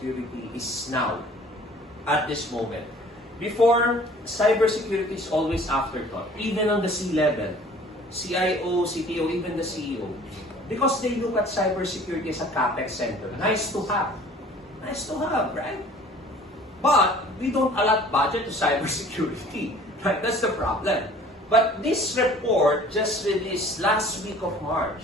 cybersecurity is now, at this moment. Before, cybersecurity is always afterthought, even on the C-level, CIO, CTO, even the CEO. Because they look at cybersecurity as a CapEx center. Nice to have. Nice to have, right? But we don't allot budget to cybersecurity. Right? That's the problem. But this report just released last week of March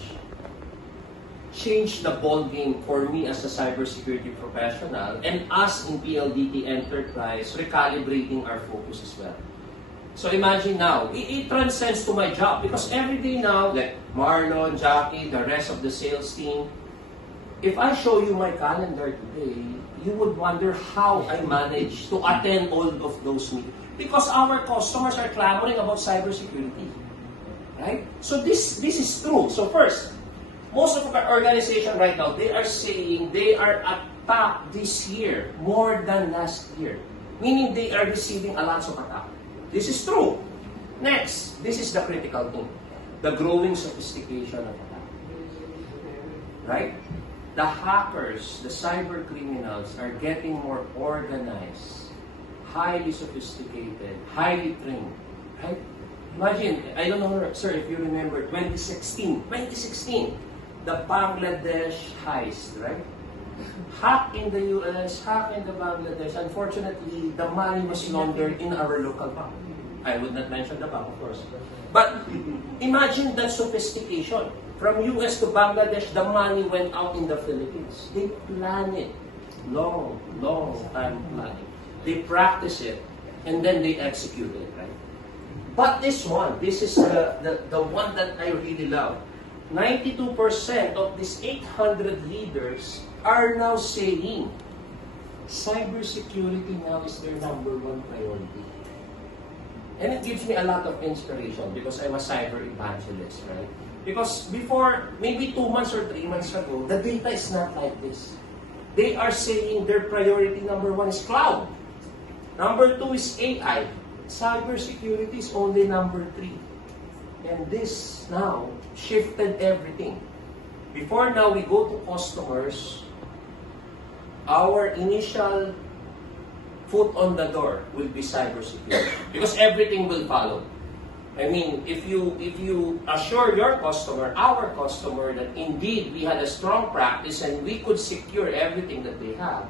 changed the ballgame for me as a cybersecurity professional and us in PLDT Enterprise recalibrating our focus as well. So imagine now, it transcends to my job because every day now, like Marlon, Jackie, the rest of the sales team, if I show you my calendar today, you would wonder how I managed to attend all of those meetings. Because our customers are clamoring about cybersecurity. Right? So this is true. So first, most of our organization right now, they are saying they are at top this year more than last year. Meaning they are receiving a lot of attack. This is true. Next, this is the critical thing. The growing sophistication of attack. Right? The hackers, the cyber criminals are getting more organized, highly sophisticated, highly trained. Right? Imagine, I don't know, sir, if you remember, 2016, the Bangladesh heist, right? Hack in the US, hack in the Bangladesh. Unfortunately, the money was laundered in our local bank. I would not mention the bank, of course. But imagine that sophistication. From US to Bangladesh, the money went out in the Philippines. They plan it. Long time planning. They practice it, and then they execute it, right? But this is the one that I really love. 92% of these 800 leaders are now saying cybersecurity now is their number one priority. And it gives me a lot of inspiration because I'm a cyber evangelist, right? Because before, maybe 2 months or 3 months ago, the data is not like this. They are saying their priority number one is cloud. Number two is AI. Cybersecurity is only number 3. And this now shifted everything. Before now, we go to customers, our initial foot on the door will be cybersecurity. Because everything will follow. I mean, if you assure your customer, our customer, that indeed we had a strong practice and we could secure everything that they have,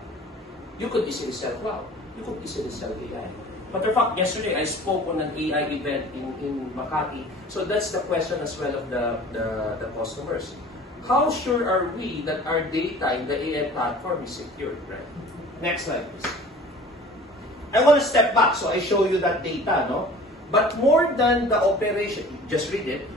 you could easily sell cloud. You could easily sell AI. Matter of fact, yesterday I spoke on an AI event in Makati. So that's the question as well of the customers. How sure are we that our data in the AI platform is secured, right? Next slide, please. I want to step back so I show you that data, no? But more than the operation, just read it,